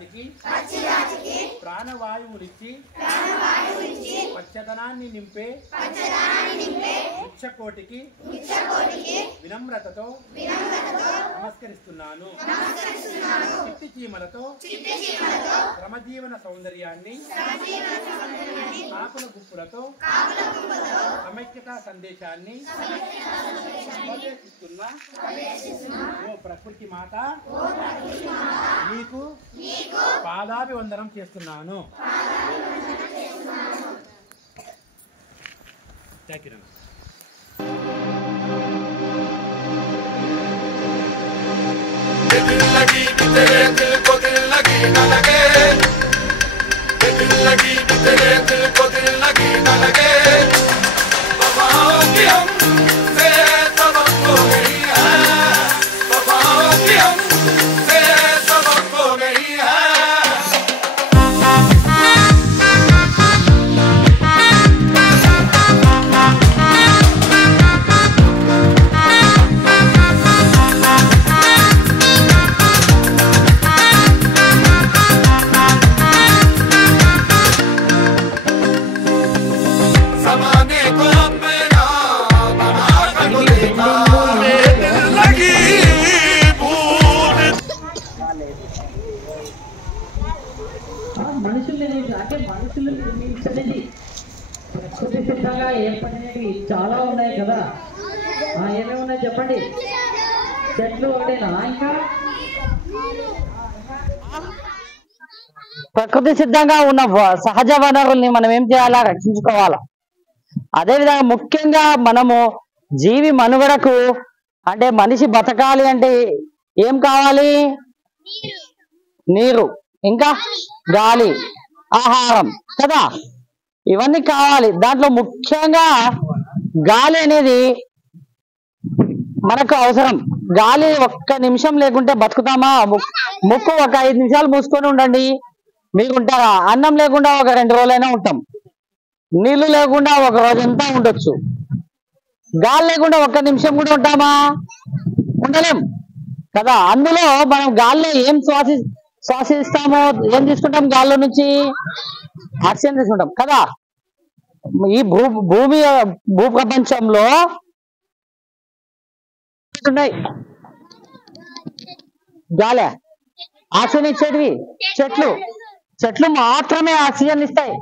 జాతికి ప్రాణవాయువునిచ్చి పచ్చదనాన్ని నింపే వృక్షకోటికి వినమ్రతతో నమస్కరిస్తున్నాను. చిట్టి చీమలతో శ్రమజీవన సౌందర్యాన్ని, ఆకుల గుప్పులతో సమైక్యతా సందేశాన్ని ఉపదేశిస్తున్న ఓ ప్రకృతి మాత, నీకు పాదాభివందనం చేస్తున్నాను. Thank you. तेरे दिल को दिल लगी न लगे, दिल लगी तेरे दिल को दिल लगी न लगे, वफाओं की हमसे सबक हो गई है, वफाओं की हमसे सबक हो गई है। అంటే మనుషులు నిర్మించనిది ప్రకృతి సిద్ధంగా ఏర్పడినవి చాలా ఉన్నాయి కదా. ఏమేమి ఉన్నాయి చెప్పండి. చెట్లు ఒకటేనా? ఇంకా ప్రకృతి సిద్ధంగా ఉన్న సహజ వనరుల్ని మనం ఏం చేయాలా? రక్షించుకోవాలా. అదేవిధంగా ముఖ్యంగా మనము జీవి మనుగడకు అంటే మనిషి బతకాలి అంటే ఏం కావాలి? నీరు, ఇంకా గాలి, ఆహారం కదా, ఇవన్నీ కావాలి. దాంట్లో ముఖ్యంగా గాలి అనేది మనకు అవసరం. గాలి ఒక్క నిమిషం లేకుంటే బతుకుతామా? ముక్కు ఒక 5 నిమిషాలు మూసుకొని ఉండండి, మీరు ఉంటారా? అన్నం లేకుండా ఒక 2 రోజులైనా ఉంటాం. నీళ్లు లేకుండా ఒక రోజంతా ఉండొచ్చు. గాలి లేకుండా ఒక్క నిమిషం కూడా ఉంటామా? ఉండలేం కదా. అందులో మనం గాలిలో ఏం శ్వాసిస్తామో, ఏం తీసుకుంటాం? గాల్లో నుంచి ఆక్సిజన్ తీసుకుంటాం కదా. ఈ భూప్రపంచంలో ఉన్నాయి గాలి, ఆక్సిజన్ ఇచ్చేటివి చెట్లు. చెట్లు మాత్రమే ఆక్సిజన్ ఇస్తాయి,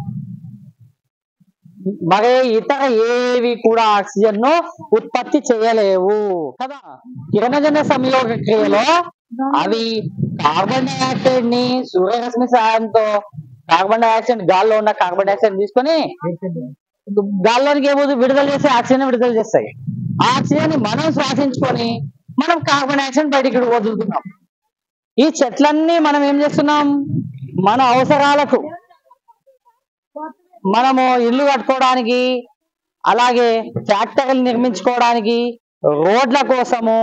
మరి ఇతర ఏవి కూడా ఆక్సిజన్ ను ఉత్పత్తి చేయలేవు కదా. కిరణజన్య సంయోగ క్రియలో అవి కార్బన్ డైఆక్సైడ్ ని సూర్యరశ్మి సహాయంతో కార్బన్ డైఆక్సైడ్, గాల్లో ఉన్న కార్బన్ డైఆక్సైడ్ తీసుకొని గాల్లోనికి ఏమో విడుదల చేసి ఆక్సిజన్ విడుదల చేస్తాయి. ఆ ఆక్సిజన్ ని మనం శ్వాసించుకొని మనం కార్బన్ డైఆక్సైడ్ బయటికి వదులుతున్నాం. ఈ చెట్లన్నీ మనం ఏం చేస్తున్నాం? మన అవసరాలకు, మనము ఇల్లు కట్టుకోవడానికి, అలాగే ఫ్యాక్టరీలు నిర్మించుకోవడానికి, రోడ్ల కోసము,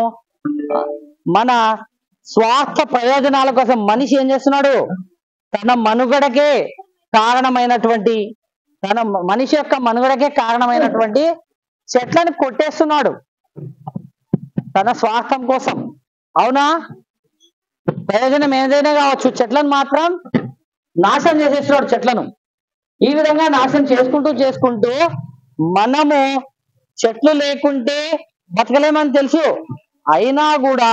మన స్వార్థ ప్రయోజనాల కోసం మనిషి ఏం చేస్తున్నాడు? తన మనుగడకే కారణమైనటువంటి, మనిషి యొక్క మనుగడకే కారణమైనటువంటి చెట్లను కొట్టేస్తున్నాడు తన స్వార్థం కోసం. అవునా? ప్రయోజనం ఏదైనా కావచ్చు, చెట్లను మాత్రం నాశనం చేసేస్తున్నాడు చెట్లను. ఈ విధంగా నాశనం చేసుకుంటూ మనము చెట్లు లేకుంటే బతకలేమని తెలుసు, అయినా కూడా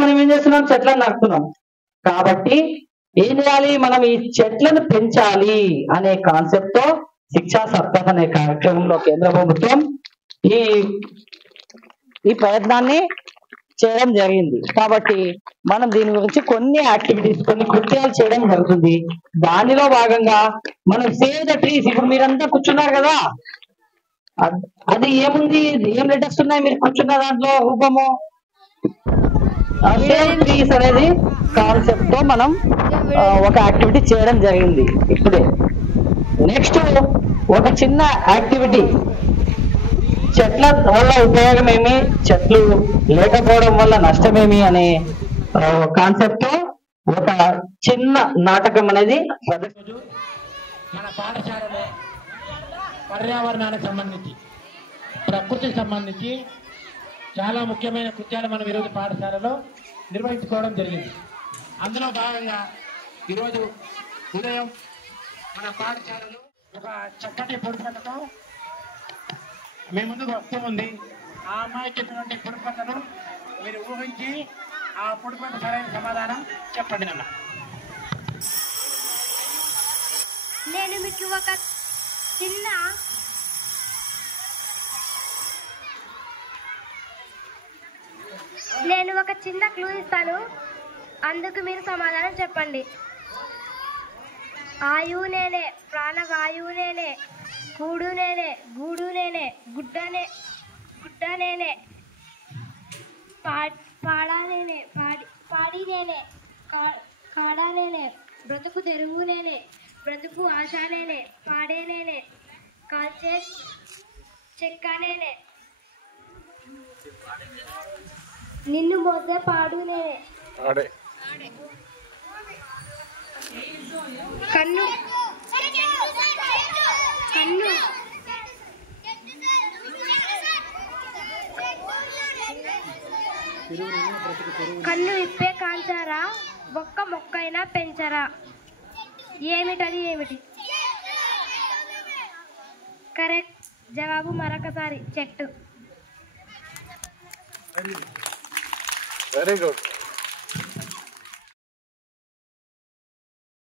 మనం ఏం చేస్తున్నాం? చెట్లను నరుకుతున్నాం. కాబట్టి ఏం చేయాలి? మనం ఈ చెట్లను పెంచాలి అనే కాన్సెప్ట్ తో శిక్షా సప్తాహ అనే కార్యక్రమంలో కేంద్ర ప్రభుత్వం ఈ ప్రయత్నాన్ని చేయడం జరిగింది. కాబట్టి మనం దీని గురించి కొన్ని యాక్టివిటీస్, కొన్ని కృత్యాలు చేయడం జరుగుతుంది. దానిలో భాగంగా మనం సేవ్ ద ట్రీస్, ఇప్పుడు మీరంతా కూర్చున్నారు కదా, అది ఏముంది? ఏం లెటర్స్ ఉన్నాయి మీరు కూర్చున్న దాంట్లో? రూపము సేవ్ ట్రీస్ అనేది కాన్సెప్ట్ తో మనం ఒక యాక్టివిటీ చేయడం జరిగింది ఇప్పుడే. నెక్స్ట్ ఒక చిన్న యాక్టివిటీ, చెట్ల వల్ల ఉపయోగం ఏమి, చెట్లు లేకపోవడం వల్ల నష్టమేమి అనే కాన్సెప్ట్ తో ఒక చిన్న నాటకం అనేది మన పాఠశాలలో పర్యావరణానికి సంబంధించి, ప్రకృతికి సంబంధించి చాలా ముఖ్యమైన కృత్యాలు మనం ఈరోజు పాఠశాలలో నిర్వహించుకోవడం జరిగింది. అందులో భాగంగా ఈరోజు ఉదయం మన పాఠశాలలో ఒక చక్కటి పొడుపటతో మీ ముందుకు వస్తూ ఉంది. ఆ అమ్మాయి చెప్పినటువంటి పొడుపటను మీరు ఊహించి ఆ పొడుపట సరైన సమాధానం చెప్పండి నాన్న. నేను మీకు ఒక చిన్న క్లూ ఇస్తాను, అందుకు మీరు సమాధానం చెప్పండి. ఆయువు నేనే, ప్రాణవాయువు నేనే, కూడు నేనే, గూడు నేనే, గుడ్డ నేనే, పాడా నేనే, పాడి నేనే, కాడా నేనే, బ్రతుకు తెరువు నేనే, బ్రతుకు ఆశ నేనే, పాడే నేనే, కాల్చే చెక్క నేనే, నిన్ను మోసే పాడు నేనే, కన్ను కన్ను ఇప్పే కాంచారా, ఒక్క మొక్కైనా పెంచరా, ఏమిటది ఏమిటి? కరెక్ట్ జవాబు మరొకసారి చెట్టు. Very good.